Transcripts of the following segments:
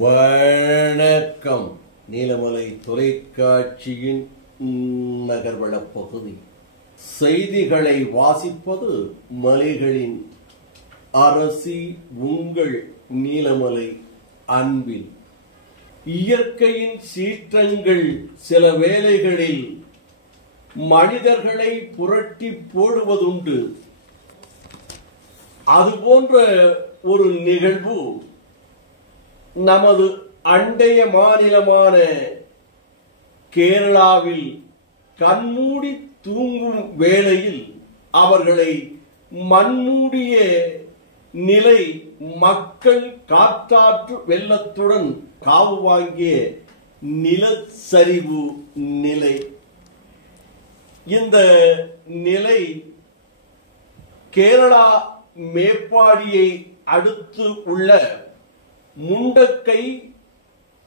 வணக்கம். நீலமலை தொலைக்காட்சியின் நகர்வள பகுதி செய்திகளை வாசிப்பது மலைகளின் அரசி உங்கள் நீலமலை அன்பில். இயற்கையின் சீற்றங்கள் சில வேளைகளில் மனிதர்களை புரட்டி போடுவதுண்டு. அதுபோன்ற ஒரு நிகழ்வு நமது அண்டைய மாநிலமான கேரளாவில் கண்மூடி தூங்கும் வேளையில் அவர்களை மண்மூடிய நிலை மக்கள் காற்றாற்று வெள்ளத்துடன் காவு வாங்கிய நிலச்சரிவு நிலை. இந்த நிலை கேரளா மேப்பாடியை அடுத்து உள்ள முண்டக்கை,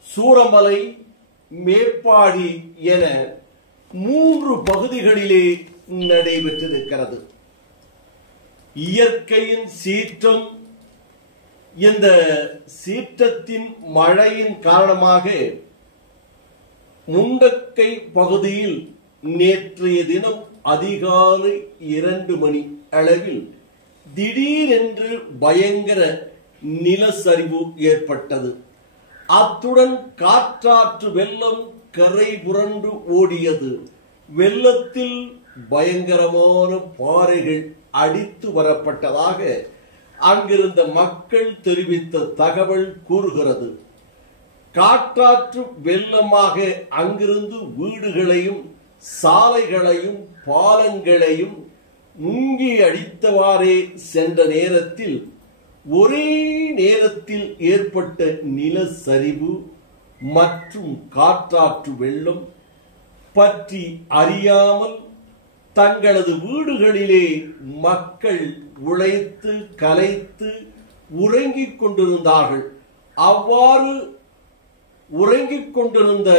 சூரமலை, மேப்பாடி என 3 பகுதிகளிலே நடைபெற்றிருக்கிறது. இயற்கையின் சீற்றம், இந்த சீற்றத்தின் மழையின் காரணமாக முண்டக்கை பகுதியில் நேற்றைய தினம் அதிகாலை 2 மணி அளவில் திடீரென்று பயங்கர நிலச்சரிவு ஏற்பட்டது. அத்துடன் காற்றாற்று வெள்ளம் கரை புரண்டு ஓடியது. வெள்ளத்தில் பயங்கரமான பாறைகள் அடித்து வரப்பட்டதாக அங்கிருந்த மக்கள் தெரிவித்த தகவல் கூறுகிறது. காற்றாற்று வெள்ளமாக அங்கிருந்து வீடுகளையும் சாலைகளையும் பாலங்களையும் முங்கி அடித்தவாறே சென்ற நேரத்தில் ஒரே நேரத்தில் ஏற்பட்ட நிலச்சரிவு மற்றும் காற்றாற்று வெள்ளம் பற்றி அறியாமல் தங்களது வீடுகளிலே மக்கள் உழைத்து கலைத்து உறங்கிக் கொண்டிருந்தார்கள். அவ்வாறு உறங்கிக் கொண்டிருந்த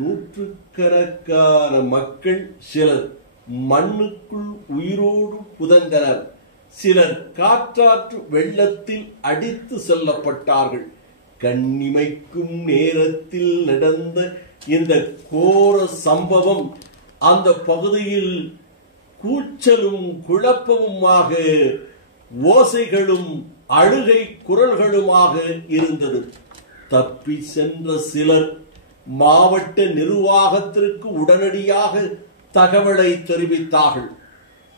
நூற்றுக்கணக்கான மக்கள் சிலர் மண்ணுக்குள் உயிரோடு புதைந்தனர். சிலர் காற்றாற்று வெள்ளத்தில் அடித்து செல்லப்பட்டார்கள். கண்ணிமைக்கும் நேரத்தில் நடந்த இந்த கோர சம்பவம் அந்த பகுதியில் கூச்சலும் குழப்பமுமாக, ஓசைகளும் அழுகை குரல்களுமாக இருந்தது. தப்பி சென்ற சிலர் மாவட்ட நிர்வாகத்திற்கு உடனடியாக தகவலை தெரிவித்தார்கள்.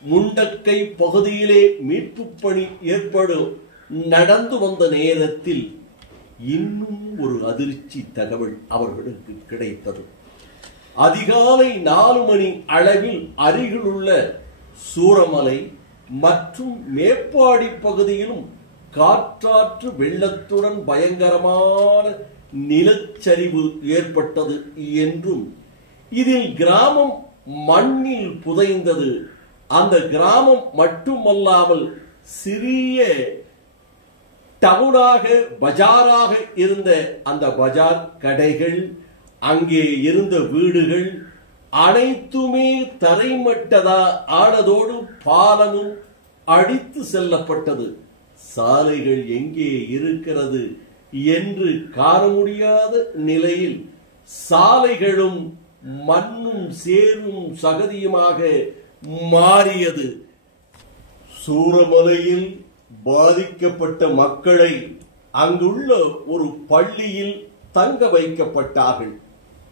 முண்டக்கை பகுதியிலே மீட்பு பணி ஏற்படும் நடந்து வந்த நேரத்தில் இன்னும் ஒரு அதிர்ச்சி தகவல் அவர்களுக்கு கிடைத்தது. அதிகாலை 4 மணி அளவில் அருகிலுள்ள சூரமலை மற்றும் மேப்பாடி பகுதியிலும் காற்றாற்று வெள்ளத்துடன் பயங்கரமான நிலச்சரிவு ஏற்பட்டது என்றும், இதில் கிராமம் மண்ணில் புதைந்தது. அந்த கிராமம் மட்டுமல்லாமல் சிறிய டவுனாக பஜாராக இருந்த அந்த பஜார் கடைகள், அங்கே இருந்த வீடுகள் அனைத்துமே தரைமட்டதா ஆனதோடு பாலமும் அடித்து செல்லப்பட்டது. சாலைகள் எங்கே இருக்கிறது என்று காண முடியாத நிலையில் சாலைகளும் மண்ணும் சேரும் சகதியுமாக மாறியது. சூரமலையில் பாதிக்கப்பட்ட மக்களை அங்குள்ள ஒரு பள்ளியில் தங்க வைக்கப்பட்டார்கள்.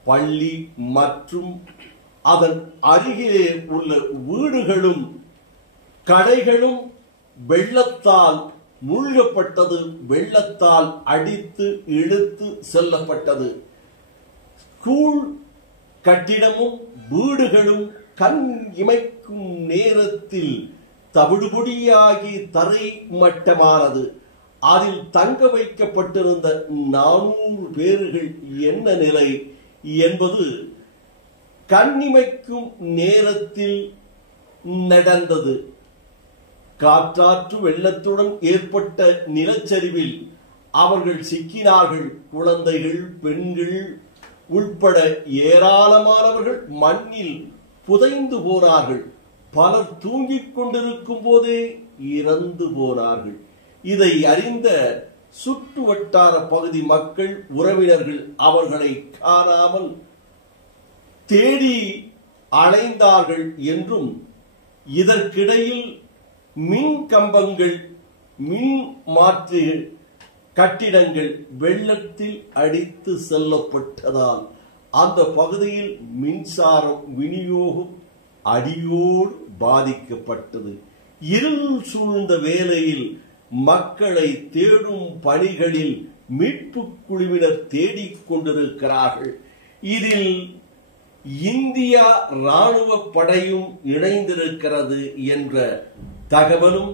பள்ளி மற்றும் அதன் அருகிலே உள்ள வீடுகளும் கடைகளும் வெள்ளத்தால் மூழ்கப்பட்டது. வெள்ளத்தால் அடித்து இழுத்து செல்லப்பட்டது. ஸ்கூல் கட்டிடமும் வீடுகளும் கண் இமைக்கும் நேரத்தில் தவிடுபொடியாகி தரை மட்டமானது. அதில் தங்க வைக்கப்பட்டிருந்த 400 பேர்கள் என்ன நிலை என்பது கண்ணிமைக்கும் நேரத்தில் நடந்தது. காற்றாற்று வெள்ளத்துடன் ஏற்பட்ட நிலச்சரிவில் அவர்கள் சிக்கினார்கள். குழந்தைகள், பெண்கள் உட்பட ஏராளமானவர்கள் மண்ணில் புதைந்து போனார்கள். பலர் தூங்கிக் கொண்டிருக்கும் போதே இறந்து போனார்கள். இதை அறிந்த சுற்று வட்டார பகுதி மக்கள் உறவினர்கள் அவர்களை காணாமல் தேடி அலைந்தார்கள் என்றும், இதற்கிடையில் மின் கம்பங்கள், மின் மாற்று கட்டிடங்கள் வெள்ளத்தில் அடித்து செல்லப்பட்டதால் அந்த பகுதியில் மின்சாரம் விநியோகம் அடியோடு பாதிக்கப்பட்டது. இருள் சூழ்ந்த வேளையில் மக்களை தேடும் பணிகளில் மீட்பு குழுவினர் தேடிக் கொண்டிருக்கிறார்கள். இதில் இந்தியா ராணுவ படையும் இணைந்திருக்கிறது என்ற தகவலும்,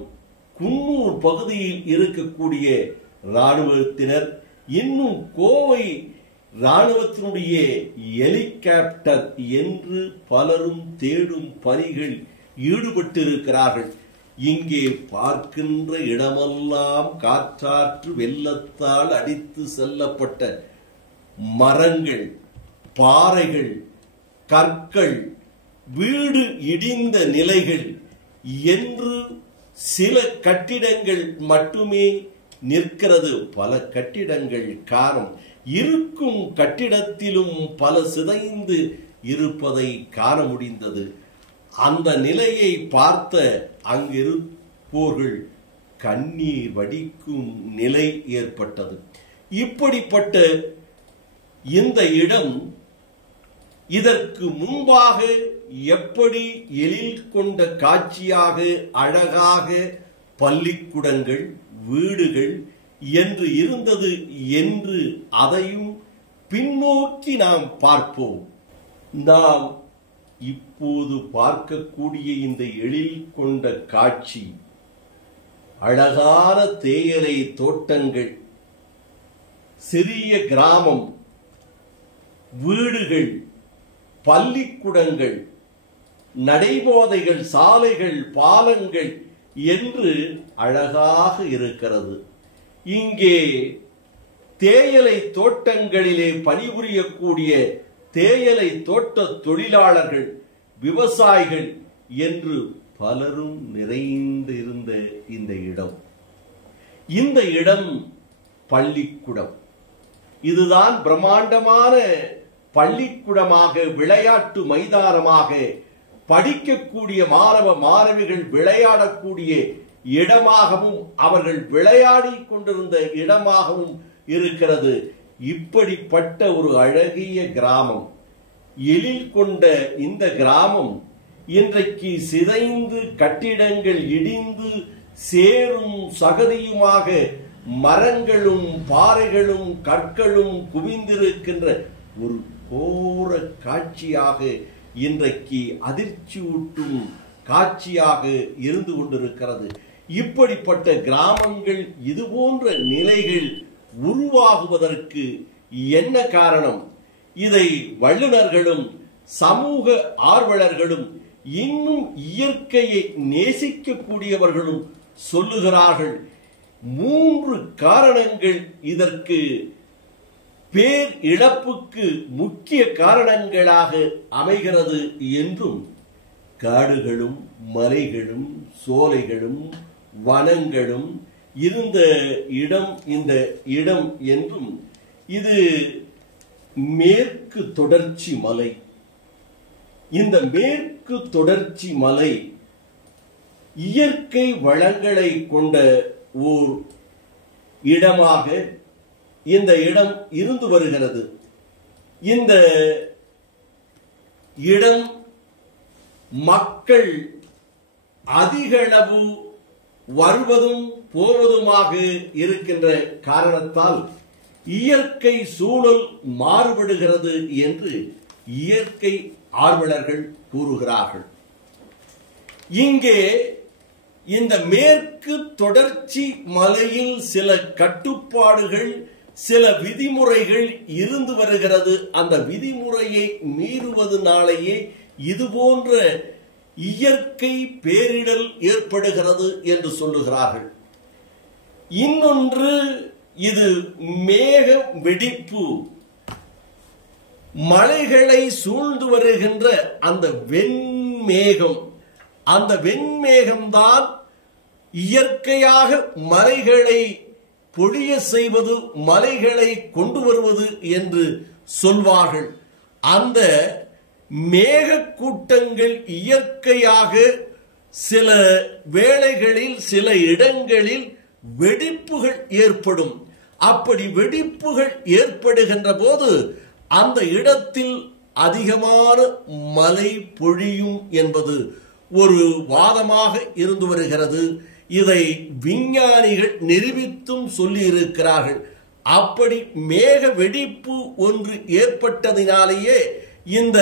குன்னூர் பகுதியில் இருக்கக்கூடிய ராணுவத்தினர், இன்னும் கோவை ராணுவத்தினுடைய ஹெலிகாப்டர் என்று பலரும் தேடும் பணிகள் ஈடுபட்டிருக்கிறார்கள். இங்கே பார்க்கின்ற இடமெல்லாம் காற்றாற்று வெள்ளத்தால் அடித்து செல்லப்பட்ட மரங்கள், பாறைகள், கற்கள், வீடு இடிந்த நிலைகள் என்று சில கட்டிடங்கள் மட்டுமே நிற்கிறது. பல கட்டிடங்கள் காரம் இருக்கும் கட்டிடத்திலும் பல சிதைந்து இருப்பதை காண முடிந்தது. அந்த நிலையை பார்த்த அங்கிருப்போர்கள் கண்ணீர் வடிக்கும் நிலை ஏற்பட்டது. இப்படிப்பட்ட இந்த இடம் இதற்கு முன்பாக எப்படி எழில் கொண்ட காட்சியாக, அழகாக பள்ளிக்கூடங்கள், வீடுகள் என்று இருந்தது என்று அதையும் பின்னோக்கி நாம் பார்ப்போம். நாம் இப்போது பார்க்கக்கூடிய இந்த எழில் கொண்ட காட்சி, அழகான தேயிலை தோட்டங்கள், சிறிய கிராமம், வீடுகள், பள்ளிக்கூடங்கள், நடைபாதைகள், சாலைகள், பாலங்கள் என்று அழகாக இருக்கிறது. இங்கே தேயிலை தோட்டங்களிலே பணிபுரியக்கூடிய தேயிலை தோட்ட தொழிலாளர்கள், விவசாயிகள் என்று பலரும் நிறைந்திருந்த இந்த இடம் பள்ளிக்கூடம். இதுதான் பிரம்மாண்டமான பள்ளிக்கூடமாக, விளையாட்டு மைதானமாக, படிக்கக்கூடிய மாணவ மாணவிகள் விளையாடக்கூடிய இடமாகவும் அவர்கள் விளையாடி கொண்டிருந்த இடமாகவும் இருக்கிறது. இப்படிப்பட்ட ஒரு அழகிய கிராமம், எழில் கொண்ட இந்த கிராமம் இன்றைக்கு சிதைந்து, கட்டிடங்கள் இடிந்து சேரும் சகதியுமாக, மரங்களும் பாறைகளும் கற்களும் குவிந்திருக்கின்ற ஒரு கோர காட்சியாக, இன்றைக்கு அதிர்ச்சியூட்டும் காட்சியாக இருந்து கொண்டிருக்கிறது. இப்படிப்பட்ட கிராமங்கள், இதுபோன்ற நிலைகள் உருவாகுவதற்கு என்ன காரணம்? இதை வல்லுநர்களும் சமூக ஆர்வலர்களும் இன்னும் இயற்கையை நேசிக்கக்கூடியவர்களும் சொல்லுகிறார்கள். 3 காரணங்கள் இதற்கு பேர் இழப்புக்கு முக்கிய காரணங்களாக அமைகிறது என்றும், காடுகளும் மலைகளும் சோலைகளும் வனங்களும் இருந்த இடம் இந்த இடம் என்றும், இது மேற்கு தொடர்ச்சி மலை. இந்த மேற்கு தொடர்ச்சி மலை இயற்கை வளங்களை கொண்ட ஓர் இடமாக இந்த இடம் இருந்து வருகிறது. இந்த இடம் மக்கள் அதிகளவு வருவதும் போவதுமாக இருக்கின்ற காரணத்தால் இயற்கை சூழல் மாறுபடுகிறது என்று இயற்கை ஆர்வலர்கள் கூறுகிறார்கள். இங்கே இந்த மேற்கு தொடர்ச்சி மலையில் சில கட்டுப்பாடுகள், சில விதிமுறைகள் இருந்து வருகிறது. அந்த விதிமுறையை மீறுவதனாலேயே இதுபோன்ற இயற்கை பேரிடர் ஏற்படுகிறது என்று சொல்லுகிறார்கள். இன்னொன்று, இது மேக வெடிப்பு, மலைகளை சூழ்ந்து வருகின்ற அந்த வெண்மேகம். அந்த வெண்மேகம்தான் இயற்கையாக மலைகளை பொழிய செய்வது, மலைகளை கொண்டு வருவது என்று சொல்வார்கள். அந்த மேக கூட்டங்கள் இயற்கையாக சில வேளைகளில் சில இடங்களில் வெடிப்புகள் ஏற்படும். அப்படி வெடிப்புகள் ஏற்படுகின்ற போது அந்த இடத்தில் அதிகமான மழை பொழியும் என்பது ஒரு வாதமாக இருந்து வருகிறது. இதை விஞ்ஞானிகள் நிரூபித்தும் சொல்லி இருக்கிறார்கள். அப்படி மேக வெடிப்பு ஒன்று ஏற்பட்டதினாலேயே இந்த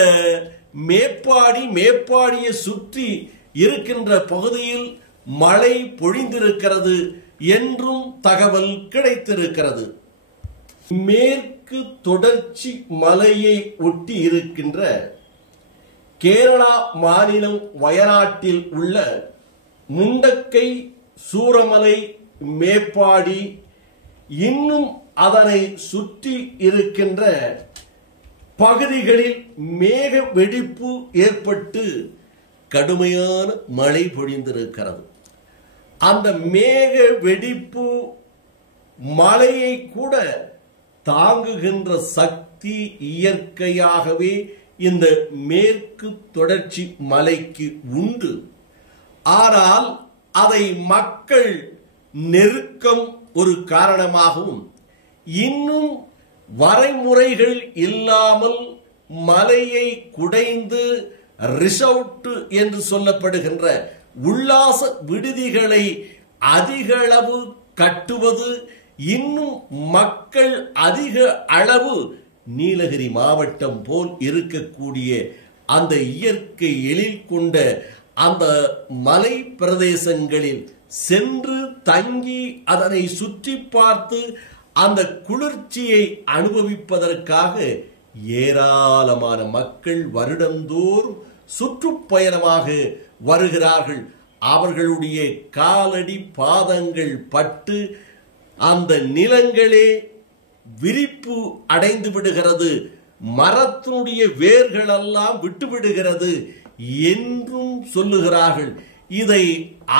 மேப்பாடியை சுற்றி இருக்கின்ற பகுதியில் மழை பொழிந்திருக்கிறது என்றும் தகவல் கிடைத்திருக்கிறது. மேற்கு தொடர்ச்சி மலையை ஒட்டி இருக்கின்ற கேரளா மாநிலம் வயநாட்டில் உள்ள முண்டக்கை, சூரமலை, மேப்பாடி, இன்னும் அதனை சுற்றி இருக்கின்ற பகுதிகளில் மேக வெடிப்பு ஏற்பட்டு கடுமையான மழை பொழிந்திருக்கிறது. அந்த மேக வெடிப்பு மழையை கூட தாங்குகின்ற சக்தி இயற்கையாகவே இந்த மேற்கு தொடர்ச்சி மலைக்கு உண்டு. ஆனால் அதை மக்கள் நெருக்கம் ஒரு காரணமாகவும், இன்னும் வரைமுறைகள் இல்லாமல் மலையை குடைந்து ரிசோர்ட் என்று சொல்லப்படுகின்ற உல்லாச விடுதிகளை அதிக அளவு கட்டுவது, இன்னும் மக்கள் அதிக அளவு நீலகிரி மாவட்டம் போல் இருக்கக்கூடிய அந்த இயற்கை எழில் கொண்ட அந்த மலை பிரதேசங்களில் சென்று தங்கி அதனை சுற்றி பார்த்து அந்த குளிர்ச்சியை அனுபவிப்பதற்காக ஏராளமான மக்கள் வருடந்தோறும் சுற்றுப்பயணமாக வருகிறார்கள். அவர்களுடைய காலடி பாதங்கள் பட்டு அந்த நிலங்களே விரிப்பு அடைந்து விடுகிறது, மரத்தினுடைய வேர்கள் எல்லாம் விட்டுவிடுகிறது என்றும் சொல்லுகிறார்கள். இதை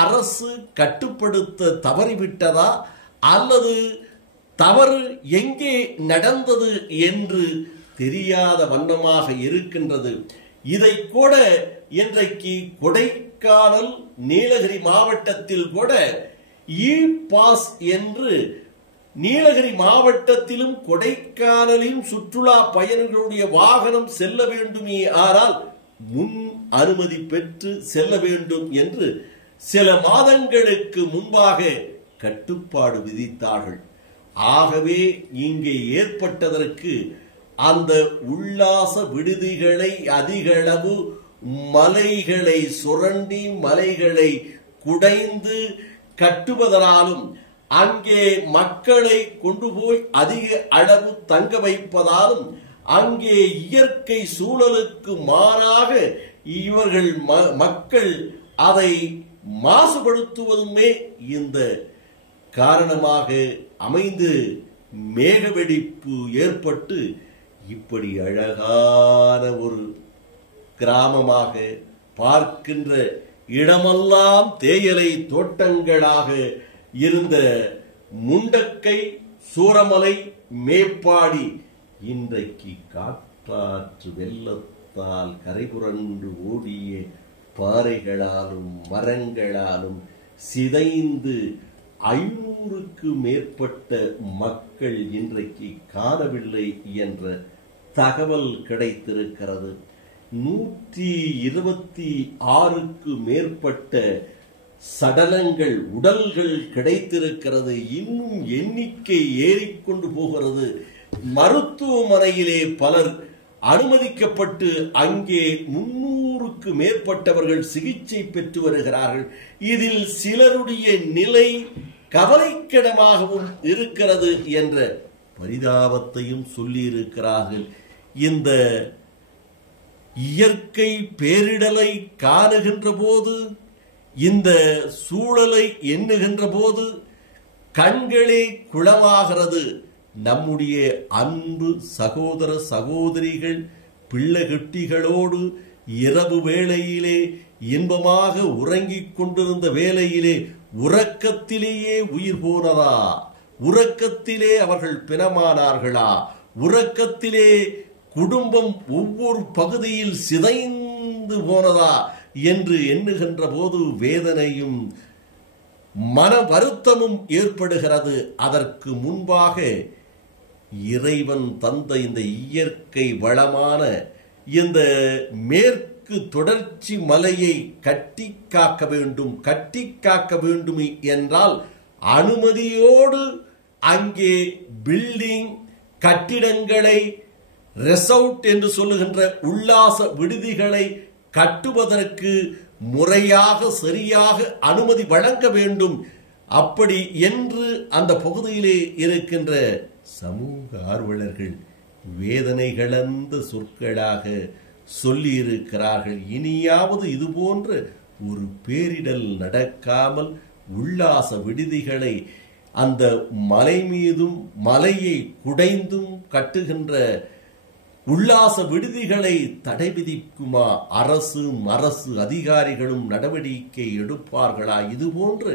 அரசு கட்டுப்படுத்த தவறிவிட்டதா அல்லது தவறு எங்கே நடந்தது என்று தெரியாத வண்ணமாக இருக்கின்றது. இதை கூட இன்றைக்கு கொடைக்கானல், நீலகிரி மாவட்டத்தில் கூட இ பாஸ் என்று நீலகிரி மாவட்டத்திலும் கொடைக்கானலிலும் சுற்றுலா பயணிகளுடைய வாகனம் செல்ல வேண்டுமே ஆனால் முன் அனுமதி பெற்று செல்ல வேண்டும் என்று சில மாதங்களுக்கு முன்பாக கட்டுப்பாடு விதித்தார்கள். ஆகவே இங்கே ஏற்பட்டதற்கு அந்த உல்லாச விடுதிகளை அதிகளவு மலைகளை சுரண்டி மலைகளை குடைந்து கட்டுவதனாலும் அங்கே மக்களை கொண்டு போய் அதிக அளவு தங்க வைப்பதாலும் அங்கே இயற்கை சூழலுக்கு மாறாக இவர்கள் மக்கள் அதை மாசுபடுத்துவதுமே இந்த காரணமாக அமைந்து மேக வெடிப்பு ஏற்பட்டு இப்படி அழகான ஒரு கிராமமாக பார்க்கின்ற இடமெல்லாம் தேயிலை தோட்டங்களாக இருந்த முண்டக்கை, சூரமலை, மேப்பாடி இன்றைக்கு காற்றாற்று வெள்ளத்தால் கரைபுரண்டு ஓடிய பாறைகளாலும் மரங்களாலும் சிதைந்து 500க்கு மேற்பட்ட மக்கள் இன்றைக்கு காணவில்லை என்ற தகவல் கிடைத்திருக்கிறது. 126க்கு மேற்பட்ட சடலங்கள், உடல்கள் கிடைத்திருக்கிறது. இன்னும் எண்ணிக்கை ஏறிக்கொண்டு போகிறது. மருத்துவமனையிலே பலர் அனுமதிக்கப்பட்டு அங்கே 300க்கு மேற்பட்டவர்கள் சிகிச்சை பெற்று வருகிறார்கள். இதில் சிலருடைய நிலை கவலைக்கிடமாகவும் இருக்கிறது என்ற பரிதாபத்தையும் சொல்லி இருக்கிறார்கள். இந்த இயற்கை பேரிடலை காணுகின்ற போது, இந்த சூழலை எண்ணுகின்ற போது கண்களே குளமாகிறது. நம்முடைய அன்பு சகோதர சகோதரிகள் பிள்ளைகுட்டிகளோடு இரவு வேளையிலே இன்பமாக உறங்கிக் கொண்டிருந்த வேளையிலே உறக்கத்திலேயே உயிர் போனதா, உறக்கத்திலே அவர்கள் பிணமானார்களா? உறக்கத்திலே குடும்பம் ஒவ்வொரு பகுதியில் சிதைந்து போனதா என்று எண்ணுகின்ற போது வேதனையும் மன வருத்தமும் ஏற்படுகிறது. அதற்கு முன்பாக இறைவன் தந்த இந்த இயற்கை வளமான இந்த மேற்கு தொடர்ச்சி மலையை கட்டி காக்க வேண்டும். கட்டி காக்க வேண்டும் என்றால் அனுமதியோடு அங்கே பில்டிங் கட்டிடங்களை, ரெசார்ட் என்று சொல்லுகின்ற உல்லாச விடுதிகளை கட்டுவதற்கு முறையாக சரியாக அனுமதி வழங்க வேண்டும். அப்படி என்று அந்த பகுதியிலே இருக்கின்ற சமூக ஆர்வலர்கள் வேதனை கலந்த சொற்களாக சொல்லியிருக்கிறார்கள். இனியாவது இது போன்ற ஒரு பேரிடல் நடக்காமல் உல்லாச விடுதிகளை அந்த மலை மீதும் மலையை குடைந்தும் கட்டுகின்ற உல்லாச விடுதிகளை தடை விதிக்குமா அரசு அதிகாரிகளும் நடவடிக்கை எடுப்பார்களா? இது போன்ற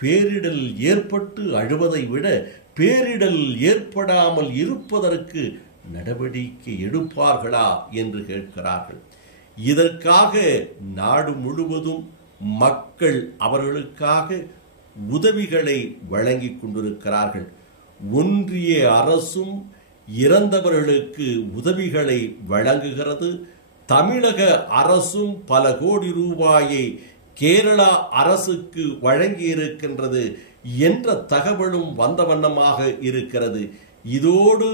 பேரிடல் ஏற்பட்டு அழுவதை விட பேரிடல் ஏற்படாமல் இருப்பதற்கு நடவடிக்கை எடுப்பார்களா என்று கேட்கிறார்கள். இதற்காக நாடு முழுவதும் மக்கள் அவர்களுக்காக உதவிகளை வழங்கிக் கொண்டிருக்கிறார்கள். ஒன்றிய அரசும் இறந்தவர்களுக்கு உதவிகளை வழங்குகிறது. தமிழக அரசும் பல கோடி ரூபாயை கேரளா அரசுக்கு வழங்கி இருக்கின்றது என்ற தகவலும் வந்த வண்ணமாக இருக்கிறது. இதோடு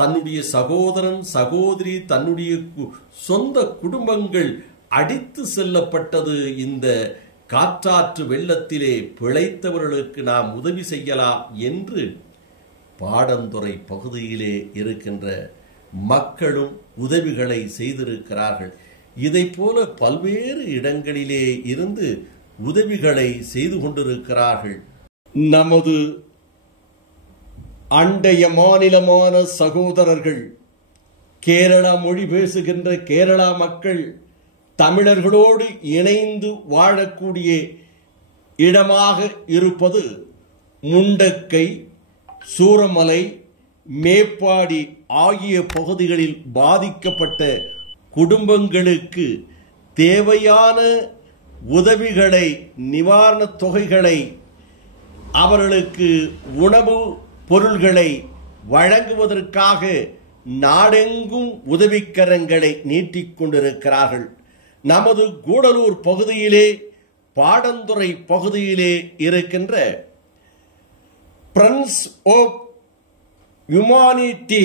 தன்னுடைய சகோதரன் சகோதரி தன்னுடைய சொந்த குடும்பங்கள் அடித்து செல்லப்பட்டது. இந்த காற்றாற்று வெள்ளத்திலே பிழைத்தவர்களுக்கு நாம் உதவி செய்யலாம் என்று பாடந்துறை பகுதியிலே இருக்கின்ற மக்களும் உதவிகளை செய்திருக்கிறார்கள். இதை போல பல்வேறு இடங்களிலே இருந்து உதவிகளை செய்து கொண்டிருக்கிறார்கள். நமது அண்டைய மாநிலமான சகோதரர்கள், கேரளா மொழி பேசுகின்ற கேரளா மக்கள் தமிழர்களோடு இணைந்து வாழக்கூடிய இடமாக இருப்பது முண்டக்கை, சூரமலை, மேப்பாடி ஆகிய பகுதிகளில் பாதிக்கப்பட்ட குடும்பங்களுக்கு தேவையான உதவிகளை, நிவாரணத் தொகைகளை, அவர்களுக்கு உணவு பொருள்களை வழங்குவதற்காக நாடெங்கும் உதவிக்கரங்களை நீட்டிக் கொண்டிருக்கிறார்கள். நமது கூடலூர் பகுதியிலே பாடந்துறை பகுதியிலே இருக்கின்ற பிரின்ஸ் ஆஃப் ஹியூமானிட்டி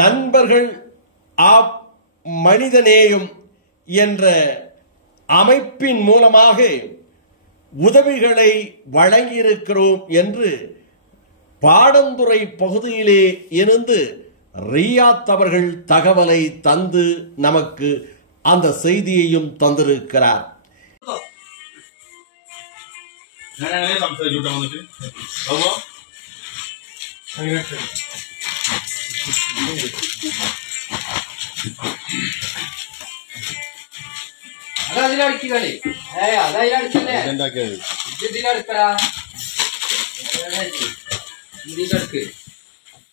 நண்பர்கள் ஆப் மனிதநேயம் என்ற அமைப்பின் மூலமாக உதவிகளை வழங்கியிருக்கிறோம் என்று பாடந்துறை பகுதியிலே இருந்து ரியாத் அவர்கள் தகவலை தந்து நமக்கு அந்த செய்தியையும் தந்திருக்கிறார்.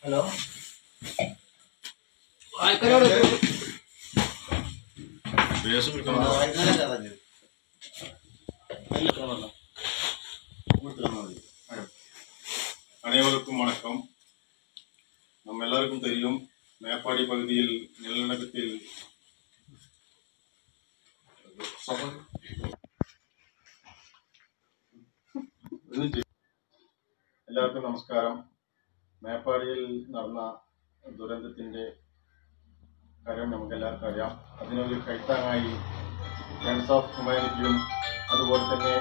ഹലോ அனைவருக்கும் வணக்கம். நம்ம எல்லாருக்கும் தெரியும், மேப்பாடி பகுதியில் நிலநடுக்கத்தில் എല്ലാവർക്കും നമസ്കാരം. മേപ്പാടിയിൽ നടന്ന ദുരന്തത്തിന്റെ കാര്യം നമുക്ക് എല്ലാവർക്കും അറിയാം. അതിനൊരു കൈത്താങ്ങായി ഫ്രണ്ട്സ് ഓഫ് ഹ്യൂമാനിറ്റിയും അതുപോലെ തന്നെ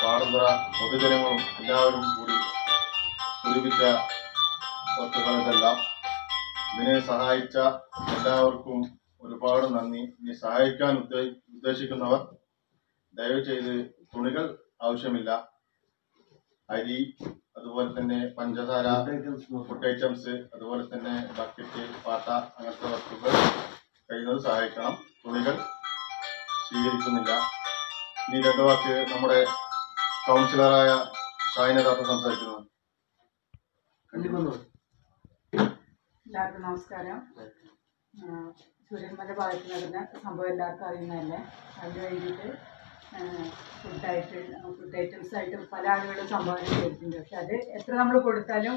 പാടന്തറ പൊതുജനങ്ങളും എല്ലാവരും കൂടി സ്വരൂപിച്ച വസ്തുക്കളിതെല്ലാം. ഇതിനെ സഹായിച്ച എല്ലാവർക്കും ഒരുപാട് നന്ദി. ഇനി സഹായിക്കാൻ ഉദ്ദേശിക്കുന്നവർ ദയവ് ചെയ്ത് തുണികൾ ആവശ്യമില്ല, അരി, അതുപോലെ തന്നെ പഞ്ചസാര, ഫുഡ് ഐറ്റംസ്, അതുപോലെ തന്നെ ബക്കറ്റ്, പാട്ട, അങ്ങനത്തെ വസ്തുക്കൾ കഴിയുന്നത് സഹായിക്കണം. തുണികൾ സ്വീകരിക്കുന്നില്ല. ഇനി രണ്ടു വാക്ക് നമ്മുടെ കൗൺസിലറായ ഷാഹിനദാത്ത സംസാരിക്കുന്നത്. എല്ലാവർക്കും നമസ്കാരം. ചൂരന്മല ഭാഗത്ത് നടന്ന സംഭവം എല്ലാവർക്കും അറിയുന്നതല്ലേ. അതിന് വേണ്ടിയിട്ട് ഫുഡ് ഐറ്റംസ് ആയിട്ട് പല ആളുകളും സംഭാവന ചെയ്തിട്ടുണ്ട്. പക്ഷെ അത് എത്ര നമ്മൾ കൊടുത്താലും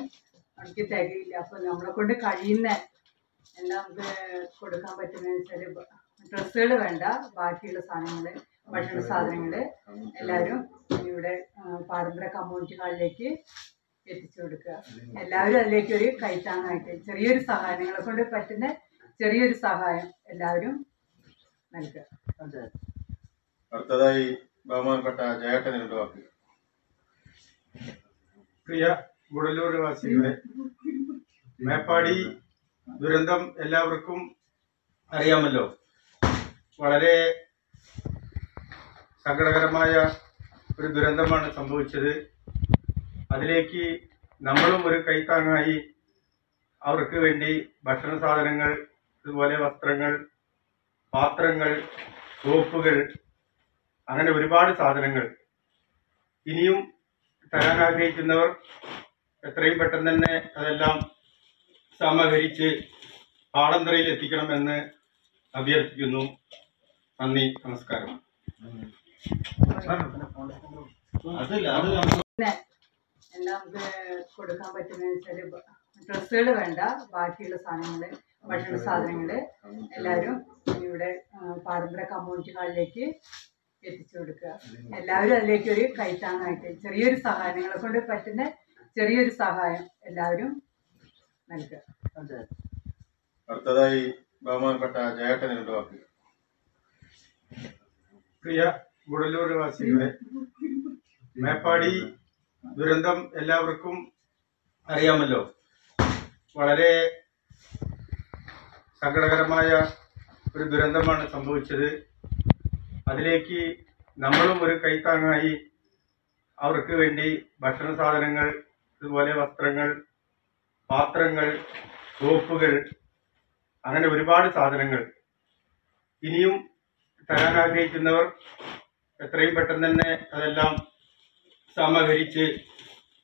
അവർക്ക് തികയില്ല. അപ്പോൾ നമ്മളെ കൊണ്ട് കഴിയുന്ന എല്ലാം നമുക്ക് കൊടുക്കാൻ പറ്റുന്നതെന്ന് വെച്ചാൽ ഡ്രസ്സുകൾ വേണ്ട, ബാക്കിയുള്ള സാധനങ്ങൾ, ഭക്ഷണ സാധനങ്ങൾ എല്ലാവരും ഇവിടെ പാരമ്പര്യ കമ്മ്യൂണിറ്റി ഹാളിലേക്ക് എത്തിച്ചു കൊടുക്കുക. എല്ലാവരും അതിലേക്ക് ഒരു കൈത്താങ്ങായിട്ട് ചെറിയൊരു സഹായം, നിങ്ങളെ കൊണ്ട് പറ്റുന്ന ചെറിയൊരു സഹായം എല്ലാവരും നൽകുക. അടുത്തതായി ബഹുമാനപ്പെട്ട ജയേട്ടൻ രണ്ട് വാക്ക്. പ്രിയ ഗുഡല്ലൂർ വാസികളെ, മേപ്പാടി ദുരന്തം എല്ലാവർക്കും അറിയാമല്ലോ. വളരെ സങ്കടകരമായ ഒരു ദുരന്തമാണ് സംഭവിച്ചത്. അതിലേക്ക് നമ്മളും ഒരു കൈത്താങ്ങായി അവർക്ക് വേണ്ടി ഭക്ഷണ സാധനങ്ങൾ, അതുപോലെ വസ്ത്രങ്ങൾ, പാത്രങ്ങൾ, സോപ്പുകൾ, അങ്ങനെ ഒരുപാട് സാധനങ്ങൾ ഇനിയും തരാൻ ആഗ്രഹിക്കുന്നവർ എത്രയും പെട്ടെന്ന് തന്നെ അതെല്ലാം സമാഹരിച്ച് പാടന്തറയിൽ എത്തിക്കണമെന്ന് അഭ്യർത്ഥിക്കുന്നു. നന്ദി, നമസ്കാരം. എല്ലാം കൊടുക്കാൻ പറ്റുന്നതെന്ന് വെച്ചാൽ ഡ്രസ്സുകൾ വേണ്ട, ബാക്കിയുള്ള സാധനങ്ങൾ, ഭക്ഷണ സാധനങ്ങൾ എല്ലാവരും ഇവിടെ പാരമ്പര്യ കമ്മ്യൂണിറ്റി ഹാളിലേക്ക് എത്തിച്ചു കൊടുക്കുക. എല്ലാവരും അതിലേക്ക് ഒരു കൈത്താങ്ങായിട്ട് ചെറിയൊരു സഹായം, നിങ്ങളെ കൊണ്ട് പറ്റുന്ന ചെറിയൊരു സഹായം എല്ലാവരും നൽകുക. അടുത്തതായി ബഹുമാനപ്പെട്ട ജയേട്ടൻ രണ്ട് വാക്ക്. പ്രിയ ഗുഡല്ലൂർ വാസികളെ, മേപ്പാടി ദുരന്തം എല്ലാവർക്കും അറിയാമല്ലോ. വളരെ സങ്കടകരമായ ഒരു ദുരന്തമാണ് സംഭവിച്ചത്. അതിലേക്ക് നമ്മളും ഒരു കൈത്താങ്ങായി അവർക്ക് വേണ്ടി ഭക്ഷണ സാധനങ്ങൾ, അതുപോലെ വസ്ത്രങ്ങൾ, പാത്രങ്ങൾ, സോപ്പുകൾ, അങ്ങനെ ഒരുപാട് സാധനങ്ങൾ ഇനിയും തരാൻ ആഗ്രഹിക്കുന്നവർ എത്രയും പെട്ടെന്ന് തന്നെ അതെല്ലാം സമാഹരിച്ച്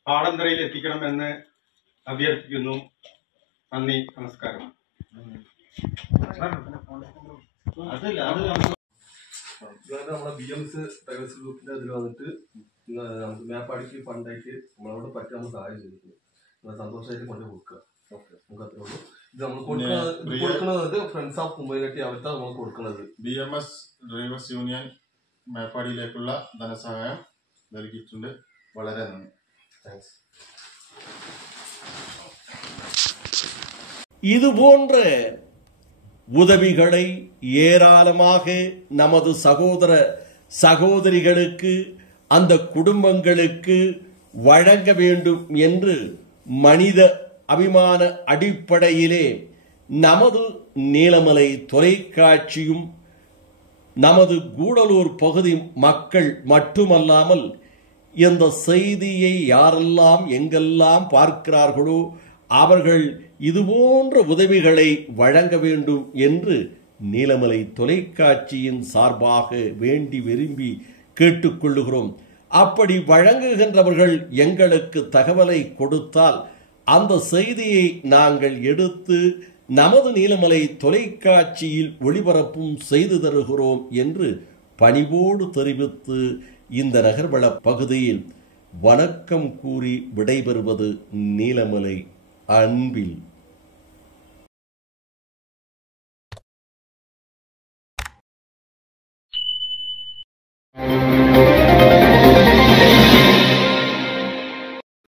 പാടന്തറയിൽ എത്തിക്കണമെന്ന് അഭ്യർത്ഥിക്കുന്നു. നന്ദി, നമസ്കാരം. നമ്മളെ BMS ടൈഗേഴ്സ് ഗ്രൂപ്പിന്റെ ഇതിൽ വന്നിട്ട് നമുക്ക് മേപ്പാടിക്ക് ഫണ്ടായിട്ട് നമ്മളോട് പറ്റാൻ സഹായം ചെയ്തിട്ടുണ്ട്. സന്തോഷമായിട്ട് കൊണ്ട് കൊടുക്കുക. നമുക്ക് അത്രേ ഉള്ളൂ. ഇത് നമ്മൾ കൊടുക്കുന്നത് ഫ്രണ്ട്സ് ഓഫ് കുമ്പൈനട്ടി അവർക്ക് നമ്മൾ കൊടുക്കുന്നത്. BMS ഡ്രൈവേഴ്സ് യൂണിയൻ മേപ്പാടിയിലേക്കുള്ള ധനസഹായം നൽകിയിട്ടുണ്ട്. വളരെ നന്ദി. താങ്ക്സ്. இது போன்ற உதவிகளை ஏராளமாக நமது சகோதர சகோதரிகளுக்கு, அந்த குடும்பங்களுக்கு வழங்க வேண்டும் என்று மனித அபிமான அடிப்படையிலே நமது நீலமலை தொலைக்காட்சியும் நமது கூடலூர் பகுதி மக்கள் மட்டுமல்லாமல் இந்த செய்தியை யாரெல்லாம் எங்கெல்லாம் பார்க்கிறார்களோ அவர்கள் இதுபோன்ற உதவிகளை வழங்க வேண்டும் என்று நீலமலை தொலைக்காட்சியின் சார்பாக வேண்டி விரும்பி கேட்டுக்கொள்ளுகிறோம். அப்படி வழங்குகின்றவர்கள் எங்களுக்கு தகவலை கொடுத்தால் அந்த செய்தியை நாங்கள் எடுத்து நமது நீலமலை தொலைக்காட்சியில் ஒளிபரப்பும் செய்து தருகிறோம் என்று பணிவோடு தெரிவித்து இந்த நகர்வள பகுதியில் வணக்கம் கூறி விடைபெறுவது நீலமலை அன்பில்.